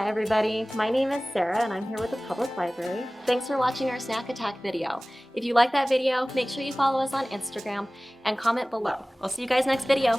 Hi everybody, my name is Sarah and I'm here with the Public Library. Thanks for watching our snack attack video. If you like that video, make sure you follow us on Instagram and comment below. I'll see you guys next video.